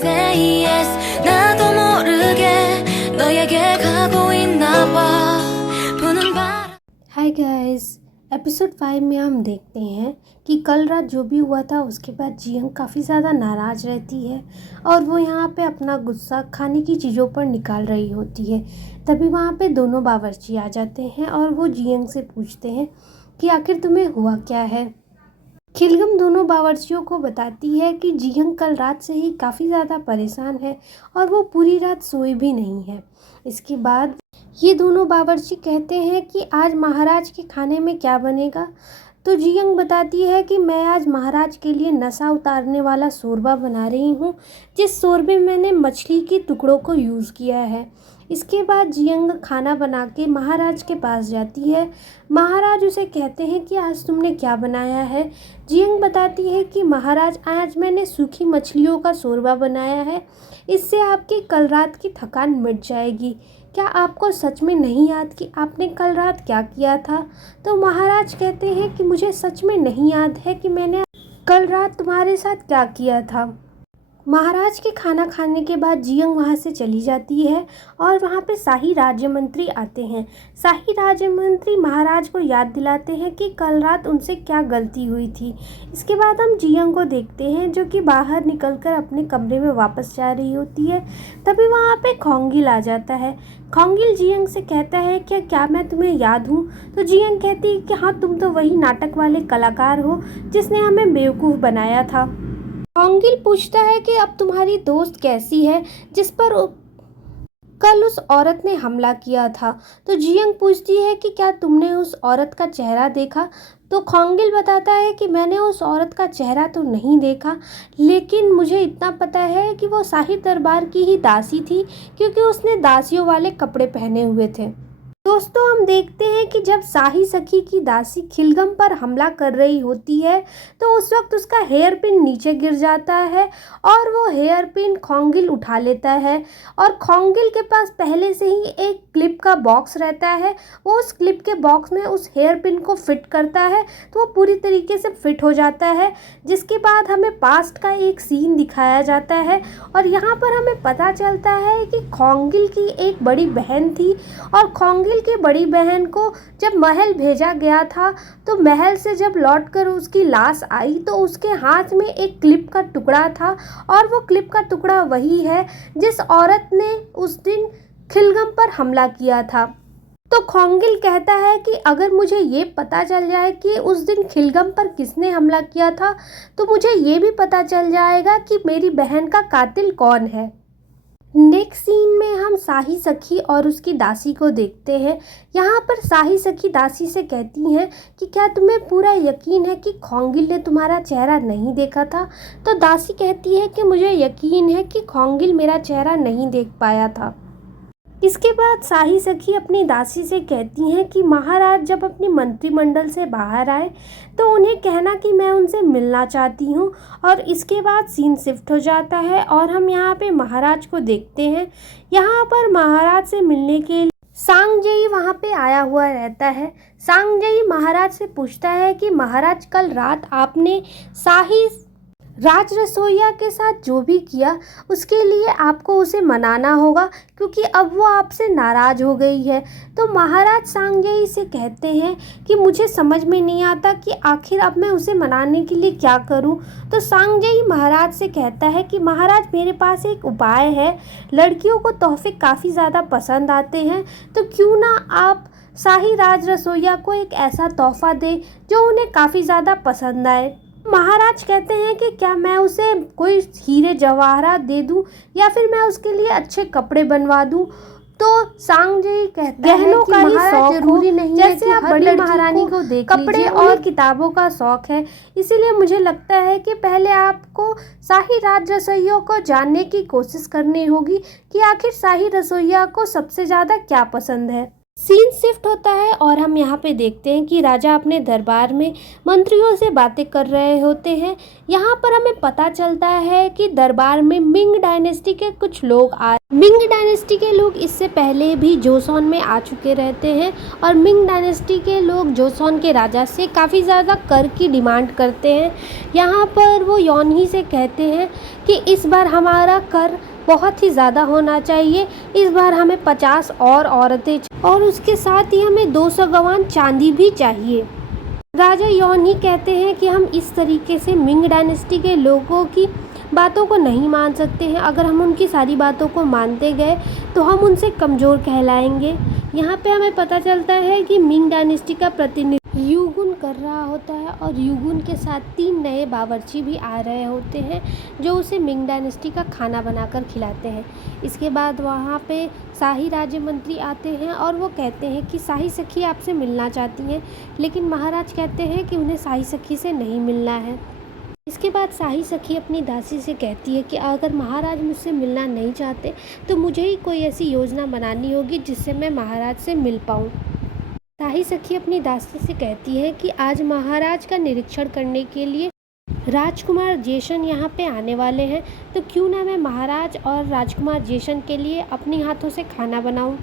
say yes 나도 모르게 너에게 가고 있나 봐 부는 바람 hi guys, episode 5 में हम देखते हैं कि कल रात जो भी हुआ था उसके बाद जियंग काफ़ी ज़्यादा नाराज़ रहती है और वो यहाँ पे अपना गुस्सा खाने की चीज़ों पर निकाल रही होती है। तभी वहाँ पे दोनों बावर्ची आ जाते हैं और वो जियंग से पूछते हैं कि आखिर तुम्हें हुआ क्या है। खिलगम दोनों बावर्चियों को बताती है कि जियंग कल रात से ही काफ़ी ज़्यादा परेशान है और वो पूरी रात सोई भी नहीं है। इसके बाद ये दोनों बावर्ची कहते हैं कि आज महाराज के खाने में क्या बनेगा। तो जियंग बताती है कि मैं आज महाराज के लिए नशा उतारने वाला शोरबा बना रही हूँ, जिस शोरबे में मैंने मछली के टुकड़ों को यूज़ किया है। इसके बाद जियंग खाना बना के महाराज के पास जाती है। महाराज उसे कहते हैं कि आज तुमने क्या बनाया है। जियंग बताती है कि महाराज आज मैंने सूखी मछलियों का शोरबा बनाया है, इससे आपकी कल रात की थकान मिट जाएगी। क्या आपको सच में नहीं याद कि आपने कल रात क्या किया था? तो महाराज कहते हैं कि मुझे सच में नहीं याद है कि मैंने कल रात तुम्हारे साथ क्या किया था। महाराज के खाना खाने के बाद जियंग वहाँ से चली जाती है और वहाँ पे शाही राज्य मंत्री आते हैं। शाही राज्य मंत्री महाराज को याद दिलाते हैं कि कल रात उनसे क्या गलती हुई थी। इसके बाद हम जियंग को देखते हैं जो कि बाहर निकलकर अपने कमरे में वापस जा रही होती है। तभी वहाँ पे खोंगिल आ जाता है। खोंगिल जियंग से कहता है कि क्या मैं तुम्हें याद हूँ? तो जियंग कहती है कि हाँ, तुम तो वही नाटक वाले कलाकार हो जिसने हमें बेवकूफ़ बनाया था। खोंगिल पूछता है कि अब तुम्हारी दोस्त कैसी है जिस पर कल उस औरत ने हमला किया था। तो जियंग पूछती है कि क्या तुमने उस औरत का चेहरा देखा? तो खोंगिल बताता है कि मैंने उस औरत का चेहरा तो नहीं देखा, लेकिन मुझे इतना पता है कि वो शाही दरबार की ही दासी थी, क्योंकि उसने दासियों वाले कपड़े पहने हुए थे। दोस्तों, हम देखते हैं कि जब शाही सखी की दासी खिलगम पर हमला कर रही होती है तो उस वक्त उसका हेयर पिन नीचे गिर जाता है और वो हेयर पिन खोंगिल उठा लेता है। और खोंगिल के पास पहले से ही एक क्लिप का बॉक्स रहता है। वो उस क्लिप के बॉक्स में उस हेयर पिन को फिट करता है तो वो पूरी तरीके से फिट हो जाता है। जिसके बाद हमें पास्ट का एक सीन दिखाया जाता है और यहाँ पर हमें पता चलता है कि खोंगिल की एक बड़ी बहन थी और खोंगिल की बड़ी बहन को जब महल भेजा गया था तो महल से जब लौटकर उसकी लाश आई तो उसके हाथ में एक क्लिप का टुकड़ा था और वो क्लिप का टुकड़ा वही है जिस औरत ने उस दिन खिलगम पर हमला किया था। तो खोंगिल कहता है कि अगर मुझे ये पता चल जाए कि उस दिन खिलगम पर किसने हमला किया था तो मुझे ये भी पता चल जाएगा कि मेरी बहन का कातिल कौन है। नेक्स्ट सीन में हम शाही सखी और उसकी दासी को देखते हैं। यहाँ पर शाही सखी दासी से कहती हैं कि क्या तुम्हें पूरा यकीन है कि खोंगिल ने तुम्हारा चेहरा नहीं देखा था? तो दासी कहती है कि मुझे यकीन है कि खोंगिल मेरा चेहरा नहीं देख पाया था। इसके बाद शाही सखी अपनी दासी से कहती हैं कि महाराज जब अपनी मंत्रिमंडल से बाहर आए तो उन्हें कहना कि मैं उनसे मिलना चाहती हूँ। और इसके बाद सीन शिफ्ट हो जाता है और हम यहाँ पे महाराज को देखते हैं। यहाँ पर महाराज से मिलने के लिए सांगजेई वहाँ पे आया हुआ रहता है। सांगजेई महाराज से पूछता है कि महाराज कल रात आपने शाही राज रसोइया के साथ जो भी किया उसके लिए आपको उसे मनाना होगा, क्योंकि अब वो आपसे नाराज़ हो गई है। तो महाराज सांगजेई से कहते हैं कि मुझे समझ में नहीं आता कि आखिर अब मैं उसे मनाने के लिए क्या करूं। तो सांगजेई महाराज से कहता है कि महाराज मेरे पास एक उपाय है। लड़कियों को तोहफे काफ़ी ज़्यादा पसंद आते हैं, तो क्यों ना आप शाही राज रसोइया को एक ऐसा तोहफा दें जो उन्हें काफ़ी ज़्यादा पसंद आए। महाराज कहते हैं कि क्या मैं उसे कोई हीरे जवाहरात दे दूं या फिर मैं उसके लिए अच्छे कपड़े बनवा दूं। तो सांगजेई कहता है कि महाराज जरूरी नहीं है कि आप बड़ी महारानी को देख कपड़े और किताबों का शौक है, इसीलिए मुझे लगता है कि पहले आपको शाही राज रसोइयों को जानने की कोशिश करनी होगी कि आखिर शाही रसोइया को सबसे ज़्यादा क्या पसंद है। सीन शिफ्ट होता है और हम यहाँ पे देखते हैं कि राजा अपने दरबार में मंत्रियों से बातें कर रहे होते हैं। यहाँ पर हमें पता चलता है कि दरबार में मिंग डायनेस्टी के कुछ लोग मिंग डायनेस्टी के लोग इससे पहले भी जोसोन में आ चुके रहते हैं और मिंग डायनेस्टी के लोग जोसोन के राजा से काफ़ी ज़्यादा कर की डिमांड करते हैं। यहाँ पर वो योनही से कहते हैं कि इस बार हमारा कर बहुत ही ज़्यादा होना चाहिए, इस बार हमें 50 और औरतें और उसके साथ ही हमें 200 गवान चांदी भी चाहिए। राजा योनही कहते हैं कि हम इस तरीके से मिंग डायनेस्टी के लोगों की बातों को नहीं मान सकते हैं। अगर हम उनकी सारी बातों को मानते गए तो हम उनसे कमज़ोर कहलाएंगे। यहाँ पे हमें पता चलता है कि मिंग डायनेस्टी का प्रतिनिधि युगुन कर रहा होता है और युगुन के साथ 3 नए बावर्ची भी आ रहे होते हैं जो उसे मिंग डायनेस्टी का खाना बनाकर खिलाते हैं। इसके बाद वहाँ पे शाही राज्य मंत्री आते हैं और वो कहते हैं कि शाही सखी आपसे मिलना चाहती हैं, लेकिन महाराज कहते हैं कि उन्हें शाही सखी से नहीं मिलना है। इसके बाद शाही सखी अपनी दासी से कहती है कि अगर महाराज मुझसे मिलना नहीं चाहते तो मुझे ही कोई ऐसी योजना बनानी होगी जिससे मैं महाराज से मिल पाऊँ। शाही सखी अपनी दासी से कहती है कि आज महाराज का निरीक्षण करने के लिए राजकुमार जेशन यहाँ पे आने वाले हैं, तो क्यों ना मैं महाराज और राजकुमार जेशन के लिए अपने हाथों से खाना बनाऊं।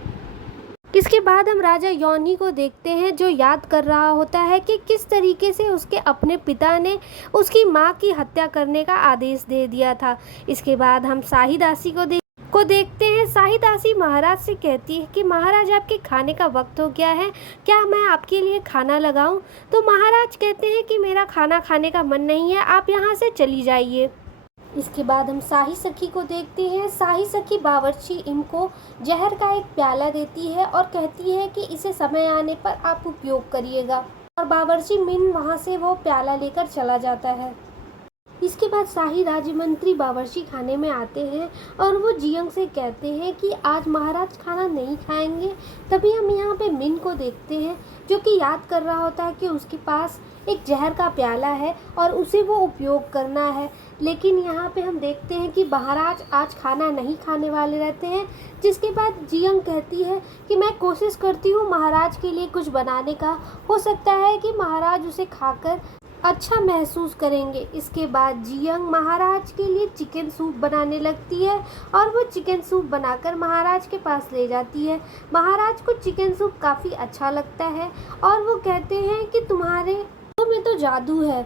इसके बाद हम राजा योनी को देखते हैं जो याद कर रहा होता है कि किस तरीके से उसके अपने पिता ने उसकी माँ की हत्या करने का आदेश दे दिया था। इसके बाद हम शाही दासी को देखते हैं। शाही दासी महाराज से कहती है कि महाराज आपके खाने का वक्त हो गया है, क्या मैं आपके लिए खाना लगाऊं? तो महाराज कहते हैं कि मेरा खाना खाने का मन नहीं है, आप यहाँ से चली जाइए। इसके बाद हम शाही सखी को देखते हैं। शाही सखी बावर्ची इनको जहर का एक प्याला देती है और कहती है कि इसे समय आने पर आप उपयोग करिएगा, और बावर्ची मिन वहाँ से वो प्याला लेकर चला जाता है। इसके बाद शाही राज्य मंत्री बावर्ची खाने में आते हैं और वो जियंग से कहते हैं कि आज महाराज खाना नहीं खाएंगे। तभी हम यहाँ पे मिन को देखते हैं जो कि याद कर रहा होता है कि उसके पास एक जहर का प्याला है और उसे वो उपयोग करना है, लेकिन यहाँ पे हम देखते हैं कि महाराज आज खाना नहीं खाने वाले रहते हैं। जिसके बाद जियंग कहती है कि मैं कोशिश करती हूँ महाराज के लिए कुछ बनाने का, हो सकता है कि महाराज उसे खाकर अच्छा महसूस करेंगे। इसके बाद जियंग महाराज के लिए चिकन सूप बनाने लगती है और वो चिकन सूप बनाकर महाराज के पास ले जाती है। महाराज को चिकन सूप काफ़ी अच्छा लगता है और वो कहते हैं कि तुम्हारे में तो जादू है।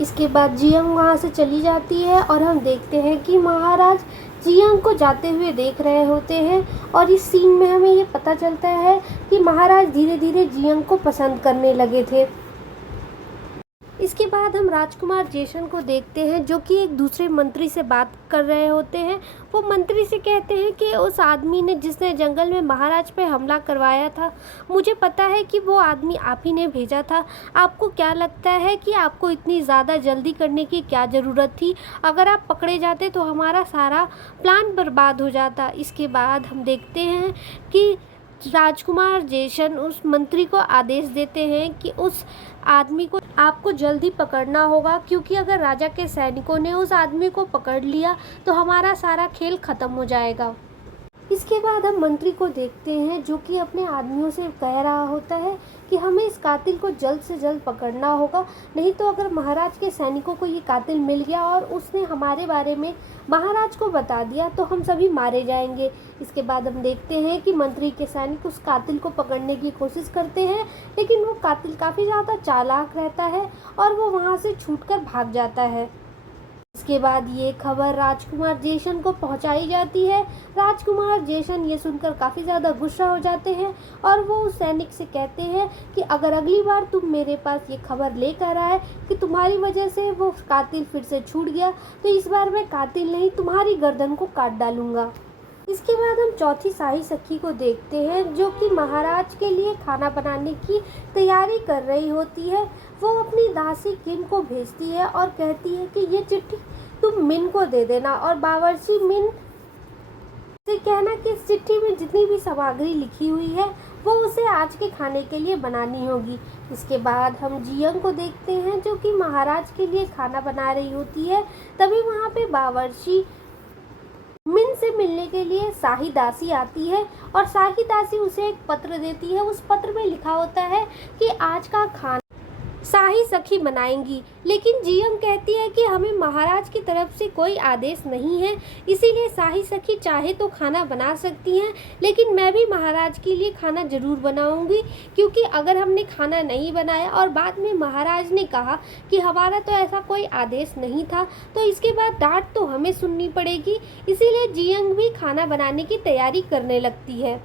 इसके बाद जियंग वहाँ से चली जाती है और हम देखते हैं कि महाराज जियंग को जाते हुए देख रहे होते हैं और इस सीन में हमें ये पता चलता है कि महाराज धीरे धीरे जियंग को पसंद करने लगे थे। इसके बाद हम राजकुमार जेशन को देखते हैं जो कि एक दूसरे मंत्री से बात कर रहे होते हैं। वो मंत्री से कहते हैं कि उस आदमी ने जिसने जंगल में महाराज पे हमला करवाया था, मुझे पता है कि वो आदमी आप ही ने भेजा था। आपको क्या लगता है कि आपको इतनी ज़्यादा जल्दी करने की क्या ज़रूरत थी? अगर आप पकड़े जाते तो हमारा सारा प्लान बर्बाद हो जाता। इसके बाद हम देखते हैं कि राजकुमार जेशन उस मंत्री को आदेश देते हैं कि उस आदमी को आपको जल्दी पकड़ना होगा, क्योंकि अगर राजा के सैनिकों ने उस आदमी को पकड़ लिया तो हमारा सारा खेल ख़त्म हो जाएगा। इसके बाद हम मंत्री को देखते हैं जो कि अपने आदमियों से कह रहा होता है कि हमें इस कातिल को जल्द से जल्द पकड़ना होगा, नहीं तो अगर महाराज के सैनिकों को ये कातिल मिल गया और उसने हमारे बारे में महाराज को बता दिया तो हम सभी मारे जाएंगे। इसके बाद हम देखते हैं कि मंत्री के सैनिक उस कातिल को पकड़ने की कोशिश करते हैं, लेकिन वो कातिल काफ़ी ज़्यादा चालाक रहता है और वो वहाँ से छूटकर भाग जाता है। इसके बाद ये खबर राजकुमार जेशन को पहुंचाई जाती है। राजकुमार जेशन ये सुनकर काफ़ी ज़्यादा गुस्सा हो जाते हैं और वो उस सैनिक से कहते हैं कि अगर अगली बार तुम मेरे पास ये खबर लेकर आए कि तुम्हारी वजह से वो कातिल फिर से छूट गया, तो इस बार मैं कातिल नहीं तुम्हारी गर्दन को काट डालूंगा। इसके बाद हम चौथी शाही सखी को देखते हैं जो कि महाराज के लिए खाना बनाने की तैयारी कर रही होती है। वो अपनी दासी किम को भेजती है और कहती है कि ये चिट्ठी तुम मिन को दे देना और बावर्ची मिन से कहना कि इस चिट्ठी में जितनी भी सामग्री लिखी हुई है वो उसे आज के खाने के लिए बनानी होगी। इसके बाद हम जियंग को देखते हैं जो कि महाराज के लिए खाना बना रही होती है। तभी वहाँ पे बावर्ची मिन जियंग से मिलने के लिए शाही दासी आती है और शाही दासी उसे एक पत्र देती है। उस पत्र में लिखा होता है कि आज का खाना शाही सखी बनाएंगी, लेकिन जियंग कहती है कि हमें महाराज की तरफ से कोई आदेश नहीं है, इसीलिए शाही सखी चाहे तो खाना बना सकती हैं, लेकिन मैं भी महाराज के लिए खाना ज़रूर बनाऊंगी, क्योंकि अगर हमने खाना नहीं बनाया और बाद में महाराज ने कहा कि हमारा तो ऐसा कोई आदेश नहीं था, तो इसके बाद डांट तो हमें सुननी पड़ेगी। इसीलिए जियंग भी खाना बनाने की तैयारी करने लगती है।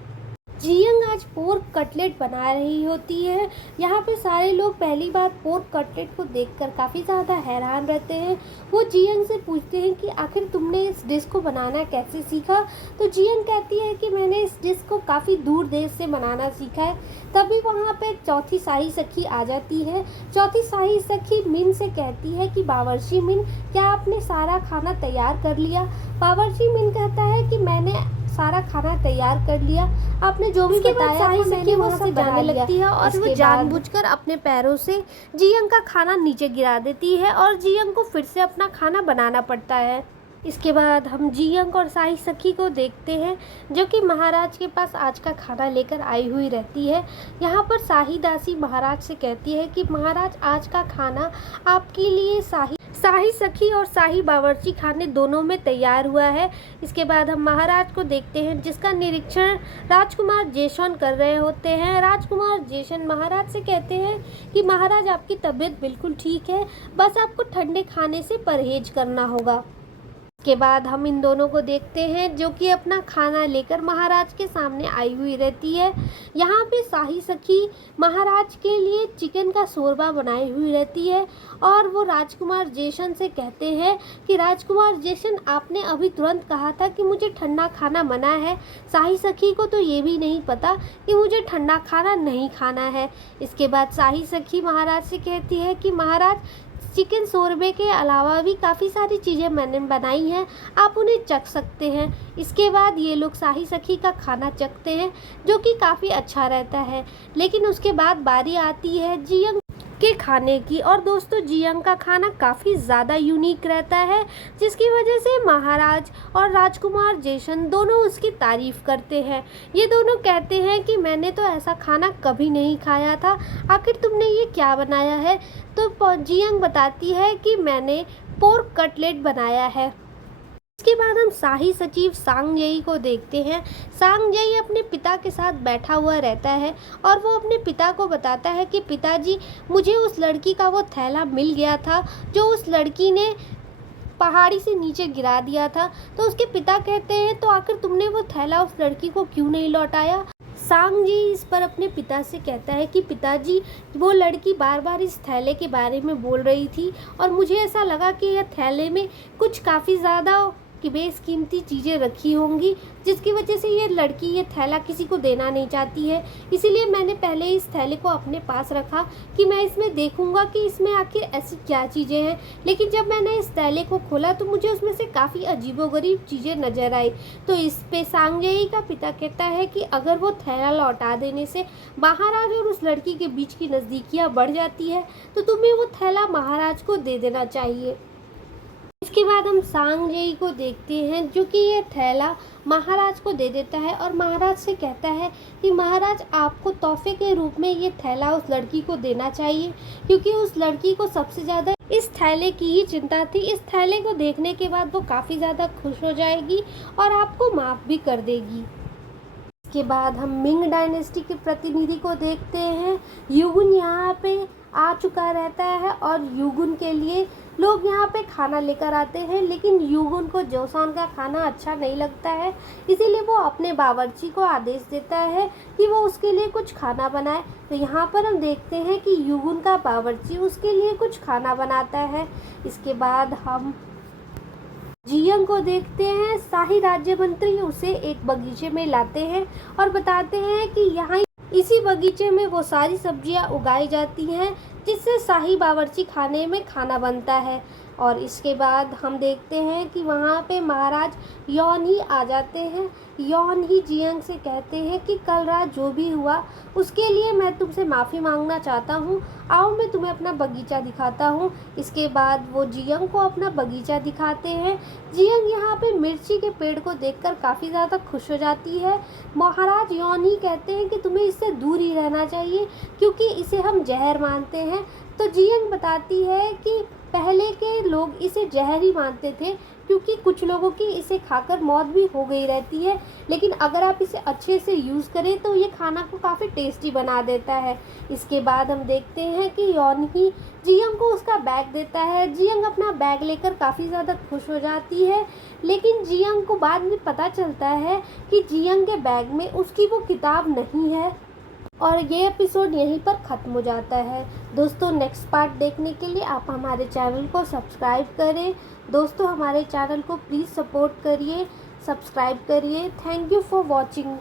जियंग आज पोर्क कटलेट बना रही होती है। यहाँ पे सारे लोग पहली बार पोर्क कटलेट को देखकर काफ़ी ज़्यादा हैरान रहते हैं। वो जियंग से पूछते हैं कि आखिर तुमने इस डिश को बनाना कैसे सीखा। तो जियंग कहती है कि मैंने इस डिश को काफ़ी दूर देश से बनाना सीखा है। तभी वहाँ पे चौथी शाही सखी आ जाती है। चौथी शाही सखी मिन से कहती है कि बावर्ची मिन, क्या आपने सारा खाना तैयार कर लिया। बावर्ची मिन कहता है कि मैंने सारा खाना तैयार कर लिया, आपने जो भी बताया था मैंने वहाँ से जाने लगती है और वो जानबूझकर अपने पैरों से जियंग का खाना नीचे गिरा देती है और जियंग को फिर से अपना खाना बनाना पड़ता है। इसके बाद हम जियंग और शाही सखी को देखते हैं, जो कि महाराज के पास आज का खाना लेकर आई हुई रहती है। यहाँ पर शाही दासी महाराज से कहती है कि महाराज आज का खाना आपके लिए शाही सखी और शाही बावर्ची खाने दोनों में तैयार हुआ है। इसके बाद हम महाराज को देखते हैं, जिसका निरीक्षण राजकुमार जेशन कर रहे होते हैं। राजकुमार जेशन महाराज से कहते हैं कि महाराज आपकी तबीयत बिल्कुल ठीक है, बस आपको ठंडे खाने से परहेज करना होगा। के बाद हम इन दोनों को देखते हैं, जो कि अपना खाना लेकर महाराज के सामने आई हुई रहती है। यहाँ पे शाही सखी महाराज के लिए चिकन का शोरबा बनाई हुई रहती है और वो राजकुमार जेशन से कहते हैं कि राजकुमार जेशन, आपने अभी तुरंत कहा था कि मुझे ठंडा खाना मना है। शाही सखी को तो ये भी नहीं पता कि मुझे ठंडा खाना नहीं खाना है। इसके बाद शाही सखी महाराज से कहती है कि महाराज, चिकन शोरबे के अलावा भी काफ़ी सारी चीज़ें मैंने बनाई हैं, आप उन्हें चख सकते हैं। इसके बाद ये लोग शाही सखी का खाना चखते हैं, जो कि काफ़ी अच्छा रहता है। लेकिन उसके बाद बारी आती है जियंग के खाने की, और दोस्तों जियंग का खाना काफ़ी ज़्यादा यूनिक रहता है, जिसकी वजह से महाराज और राजकुमार जेशन दोनों उसकी तारीफ़ करते हैं। ये दोनों कहते हैं कि मैंने तो ऐसा खाना कभी नहीं खाया था, आखिर तुमने ये क्या बनाया है। तो जियंग बताती है कि मैंने पोर्क कटलेट बनाया है। इसके बाद हम शाही सचिव सांगजेई को देखते हैं। सांगजेई अपने पिता के साथ बैठा हुआ रहता है और वो अपने पिता को बताता है कि पिताजी, मुझे उस लड़की का वो थैला मिल गया था जो उस लड़की ने पहाड़ी से नीचे गिरा दिया था। तो उसके पिता कहते हैं, तो आखिर तुमने वो थैला उस लड़की को क्यों नहीं लौटाया। सांगजी इस पर अपने पिता से कहता है कि पिताजी, वो लड़की बार बार इस थैले के बारे में बोल रही थी और मुझे ऐसा लगा कि यह थैले में कुछ काफ़ी ज़्यादा कि बेशकीमती चीज़ें रखी होंगी, जिसकी वजह से ये लड़की ये थैला किसी को देना नहीं चाहती है। इसीलिए मैंने पहले इस थैले को अपने पास रखा कि मैं इसमें देखूंगा कि इसमें आखिर ऐसी क्या चीज़ें हैं। लेकिन जब मैंने इस थैले को खोला तो मुझे उसमें से काफ़ी अजीबोगरीब चीज़ें नज़र आई। तो इस पे सांगजेई का पिता कहता है कि अगर वो थैला लौटा देने से महाराज और उस लड़की के बीच की नज़दीकियाँ बढ़ जाती है, तो तुम्हें वो थैला महाराज को दे देना चाहिए। इसके बाद हम सांगजेई को देखते हैं, जो कि ये थैला महाराज को दे देता है और महाराज से कहता है कि महाराज, आपको तोहफे के रूप में ये थैला उस लड़की को देना चाहिए, क्योंकि उस लड़की को सबसे ज़्यादा इस थैले की ही चिंता थी। इस थैले को देखने के बाद वो काफ़ी ज़्यादा खुश हो जाएगी और आपको माफ़ भी कर देगी। इसके बाद हम मिंग डायनेस्टी के प्रतिनिधि को देखते हैं। युगुन यहाँ पे आ चुका रहता है और युगुन के लिए लोग यहाँ पे खाना लेकर आते हैं, लेकिन युगुन को जोसेon का खाना अच्छा नहीं लगता है। इसीलिए वो अपने बावर्ची को आदेश देता है कि वो उसके लिए कुछ खाना बनाए। तो यहाँ पर हम देखते हैं कि युगुन का बावर्ची उसके लिए कुछ खाना बनाता है। इसके बाद हम जियंग को देखते हैं। शाही राज्य मंत्री उसे एक बगीचे में लाते हैं और बताते हैं कि यहाँ इसी बगीचे में वो सारी सब्जियां उगाई जाती हैं, जिससे शाही बावर्ची खाने में खाना बनता है। और इसके बाद हम देखते हैं कि वहाँ पे महाराज यौन ही आ जाते हैं। यौन ही जियंग से कहते हैं कि कल रात जो भी हुआ उसके लिए मैं तुमसे माफ़ी मांगना चाहता हूँ, आओ मैं तुम्हें अपना बगीचा दिखाता हूँ। इसके बाद वो जियंग को अपना बगीचा दिखाते हैं। जियंग यहाँ पे मिर्ची के पेड़ को देखकर काफ़ी ज़्यादा खुश हो जाती है। महाराज यॉनी कहते हैं कि तुम्हें इससे दूर ही रहना चाहिए क्योंकि इसे हम जहर मानते हैं। तो जियंग बताती है कि पहले के लोग इसे जहर ही मानते थे क्योंकि कुछ लोगों की इसे खाकर मौत भी हो गई रहती है, लेकिन अगर आप इसे अच्छे से यूज़ करें तो ये खाना को काफ़ी टेस्टी बना देता है। इसके बाद हम देखते हैं कि यॉनी जियंग को उसका बैग देता है। जियंग अपना बैग लेकर काफ़ी ज़्यादा खुश हो जाती है, लेकिन जियंग को बाद में पता चलता है कि जियंग के बैग में उसकी वो किताब नहीं है। और ये एपिसोड यहीं पर ख़त्म हो जाता है। दोस्तों नेक्स्ट पार्ट देखने के लिए आप हमारे चैनल को सब्सक्राइब करें। दोस्तों हमारे चैनल को प्लीज़ सपोर्ट करिए, सब्सक्राइब करिए। Thank you for watching.